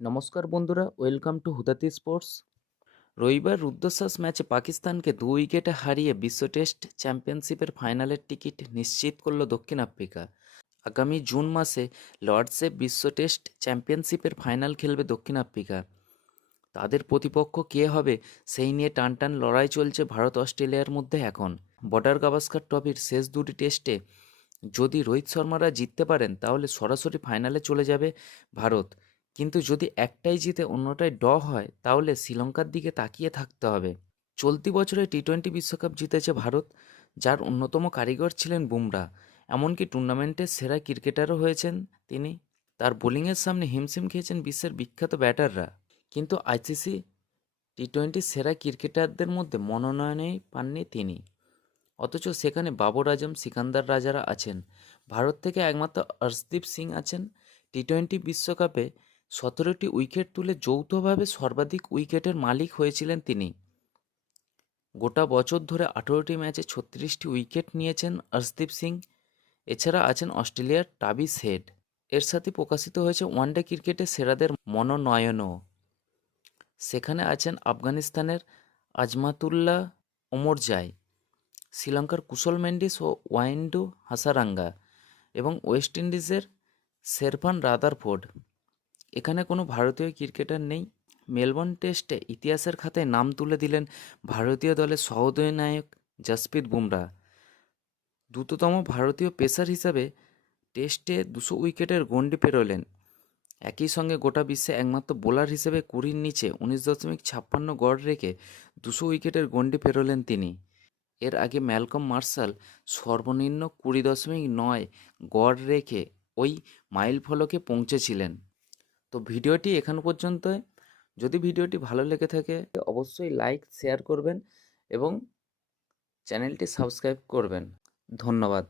নমস্কার বন্ধুরা welcome to হুদাতি sports রবিবার রুদ্ধশ্বাস ম্যাচে পাকিস্তানকে দু উইকেটে হারিয়ে বিশ্ব টেস্ট চ্যাম্পিয়নশিপের ফাইনালের টিকিট নিশ্চিত করল দক্ষিণ আফ্রিকা। আগামী জুন মাসে লর্ডসে বিশ্ব টেস্ট চ্যাম্পিয়নশিপের ফাইনাল খেলবে দক্ষিণ আফ্রিকা। তাদের প্রতিপক্ষ কে হবে, সেই নিয়ে টানটান লড়াই চলছে ভারত অস্ট্রেলিয়ার মধ্যে এখন। বর্ডার গাভাস্কার ট্রফির শেষ দুটি টেস্টে যদি রোহিত শর্মারা জিততে পারেন, তাহলে সরাসরি ফাইনালে চলে যাবে ভারত। কিন্তু যদি একটাই জিতে অন্যটাই ড হয়, তাহলে শ্রীলঙ্কার দিকে তাকিয়ে থাকতে হবে। চলতি বছরে টি টোয়েন্টি বিশ্বকাপ জিতেছে ভারত, যার অন্যতম কারিগর ছিলেন বুমরা। এমনকি টুর্নামেন্টের সেরা ক্রিকেটারও হয়েছেন তিনি। তার বোলিংয়ের সামনে হিমশিম খেয়েছেন বিশ্বের বিখ্যাত ব্যাটাররা। কিন্তু আইসিসি টি টোয়েন্টির সেরা ক্রিকেটারদের মধ্যে মনোনয়নেই পাননি তিনি। অথচ সেখানে বাবর আজম, সিকান্দার রাজারা আছেন। ভারত থেকে একমাত্র অর্শদীপ সিং আছেন। টি টোয়েন্টি বিশ্বকাপে সতেরোটি উইকেট তুলে যৌথভাবে সর্বাধিক উইকেটের মালিক হয়েছিলেন তিনি। গোটা বছর ধরে আঠেরোটি ম্যাচে ছত্রিশটি উইকেট নিয়েছেন অর্শদীপ সিং। এছাড়া আছেন অস্ট্রেলিয়ার টাবিস হেড। এর সাথে প্রকাশিত হয়েছে ওয়ানডে ক্রিকেটের সেরাদের মনোনয়নও। সেখানে আছেন আফগানিস্তানের আজমাতুল্লাহ ওমরজাই শ্রীলঙ্কার কুশল মেন্ডিস ও ওয়াইন্ডু হাসারাঙ্গা এবং ওয়েস্ট ইন্ডিজের শেরফান রাদারফোর্ড। এখানে কোনো ভারতীয় ক্রিকেটার নেই। মেলবোর্ন টেস্টে ইতিহাসের খাতায় নাম তুলে দিলেন ভারতীয় দলের সহোদয়নায়ক জসপ্রীত বুমরা। দ্রুততম ভারতীয় পেসার হিসাবে টেস্টে দুশো উইকেটের গণ্ডি পেরোলেন। একই সঙ্গে গোটা বিশ্বে একমাত্র বোলার হিসেবে কুড়ির নিচে উনিশ দশমিক ছাপ্পান্ন গড় রেখে দুশো উইকেটের গণ্ডি পেরোলেন তিনি। এর আগে ম্যালকম মার্শাল সর্বনিম্ন কুড়ি দশমিক নয় গড় রেখে ওই মাইল ফলকে পৌঁছেছিলেন। তো ভিডিওটি এখান পর্যন্ত যদি ভিডিওটি ভালো লেগে থাকে, অবশ্যই লাইক, শেয়ার করবেন এবং চ্যানেলটি সাবস্ক্রাইব করবেন। ধন্যবাদ।